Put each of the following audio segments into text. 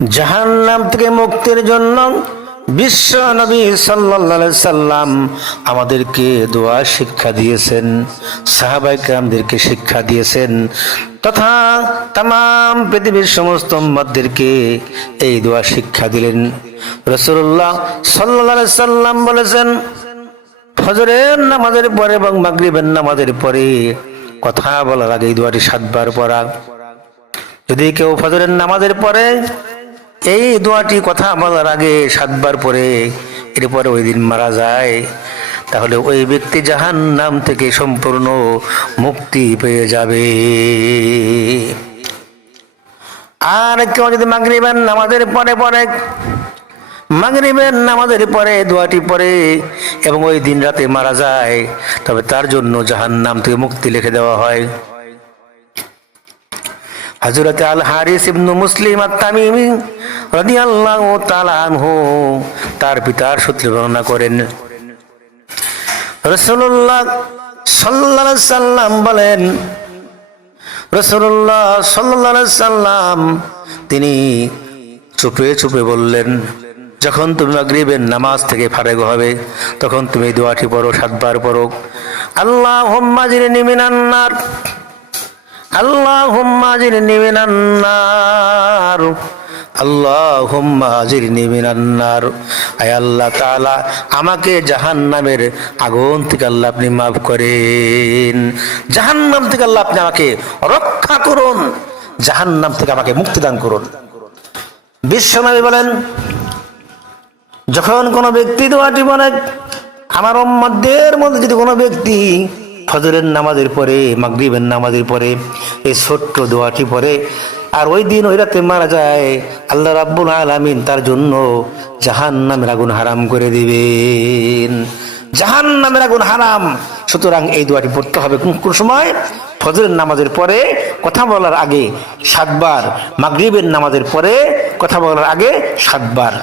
জাহান্নাম থেকে মুক্তির জন্য বিশ্ব নবী সাল্লাল্লাহু আলাইহি সাল্লাম আমাদেরকে দোয়া শিক্ষা দিয়েছেন, সাহাবায়ে কেরামদেরকে শিক্ষা দিয়েছেন, তথা तमाम পৃথিবীর সমস্ত উম্মতদেরকে এই দোয়া শিক্ষা দিলেন। রাসূলুল্লাহ সাল্লাল্লাহু আলাইহি সাল্লাম বলেছেন, ফজরের নামাজের পরে এবং মাগরিবের নামাজের পরে কথা বলার আগে এই দোয়াটি 7 বার পড়া। যদি কেউ ফজরের নামাজের পরে এই দোয়াটি কথা বলার আগে 7 বার পরে এরপরে ওই দিন মারা যায়, তাহলে ওই ব্যক্তি জাহান্নাম থেকে সম্পূর্ণ মুক্তি পেয়ে যাবে। আর কেউ যদি মাগরিবের নামাজের পরে দোয়াটি পড়ে এবং ওই দিন রাতে মারা যায়, তবে তার জন্য জাহান্নাম থেকে মুক্তি লিখে দেওয়া হয়। হযরত আল হারিস ইবনে মুসলিম আত-তামিমি রাদিয়াল্লাহু তাআলা আনহু তার পিতার সূত্রে বর্ণনা করেন, রাসূলুল্লাহ সাল্লাল্লাহু আলাইহি সাল্লাম বলেন, রাসূলুল্লাহ সাল্লাল্লাহু আলাইহি সাল্লাম তিনি চুপে চুপে বললেন, যখন তুমি মাগরিবের নামাজ থেকে ফারেগ হবে তখন তুমি দোয়াটি পড়ো, 7 বার পড়ো। আল্লাহুম্মা জিরনি মিনান নার, আল্লাহুম্মা জিরনি মিনান নার, আল্লাহুম্মা জিরনি মিনান নার। আয় আল্লাহ তাআলা, আমাকে জাহান্নামের আগুন থেকে আল্লাহ আপনি মাফ করেন, জাহান্নাম থেকে আল্লাহ আপনি আমাকে রক্ষা করুন, জাহান্নাম থেকে আমাকে মুক্তি দান করুন। বিশ্বনবী বলেন, যখন কোনো ব্যক্তি দোয়াটি বলে, আমার উম্মতদের মধ্যে যদি কোনো ব্যক্তি ফজরের নামাজের পরে মাগরিবের নামাজের পরে এই ছোট্ট দোয়াটি পড়ে আর ওই দিন ওই রাতে মারা যায়, আল্লাহ রাব্বুল আলামিন তার জন্য জাহান্নামের আগুন হারাম করে দিবেন, জাহান্নামের আগুন হারাম। সুতরাং এই দোয়াটি পড়তে হবে কোন সময়? ফজরের নামাজের পরে কথা বলার আগে 7 বার, মাগরিবের নামাজের পরে কথা বলার আগে 7 বার।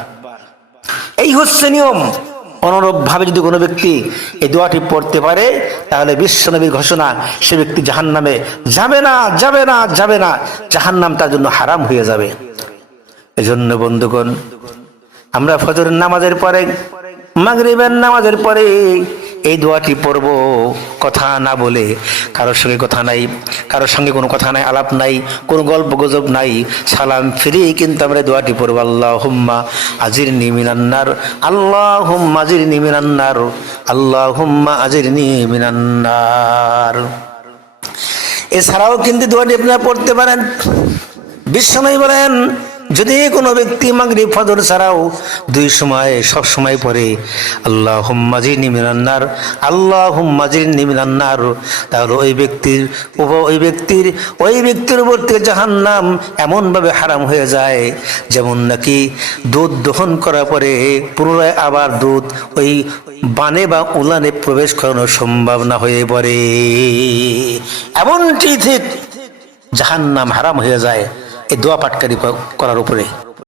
এই হচ্ছে নিয়ম। অনুরূপ ভাবে যদি কোনো ব্যক্তি এই দোয়াটি পড়তে পারে, তাহলে বিশ্বনবীর ঘোষণা, সে ব্যক্তি জাহান্নামে যাবে না, যাবে না, যাবে না, জাহান্নাম তার জন্য হারাম হয়ে যাবে। এজন্য বন্ধুগণ, আমরা ফজরের নামাজের পরে মাগরিবের নামাজের পরে এই দোয়াটি পড়ব, কথা না বলে, কারোর সঙ্গে কথা নাই, কারোর সঙ্গে কোনো কথা নাই, আলাপ নাই, কোনো গল্প গুজব নাই, সালাম ফিরেই কিন্তু আমরা দোয়াটি পড়ব, আল্লাহুম্মা আজিরনি মিনান নার, আল্লাহুম্মা আজিরনি মিনান নার, আল্লাহুম্মা আজিরনি মিনান নার। এছাড়াও কিন্তু দোয়াটি আপনারা পড়তে পারেন। বিশ্বনবী বলেন, যদি কোনো ব্যক্তি মাগরিব ফজর ছাড়াও 2 সময় সব সময় পড়ে আল্লাহুম্মা জিরনি মিনান নার, আল্লাহুম্মা জিরনি মিনান নার, তাহলে ওই ব্যক্তির উপর থেকে জাহান্নাম এমন ভাবে হারাম হয়ে যায়, যেমন নাকি দুধ দহন করার পরে পুনরায় আবার দুধ ওই বানে বা উলানে প্রবেশ করানোর সম্ভাবনা হয়ে পড়ে, এমনটি ঠিক জাহান্নাম হারাম হয়ে যায় এই দোয়া পাঠকারী করার উপরে।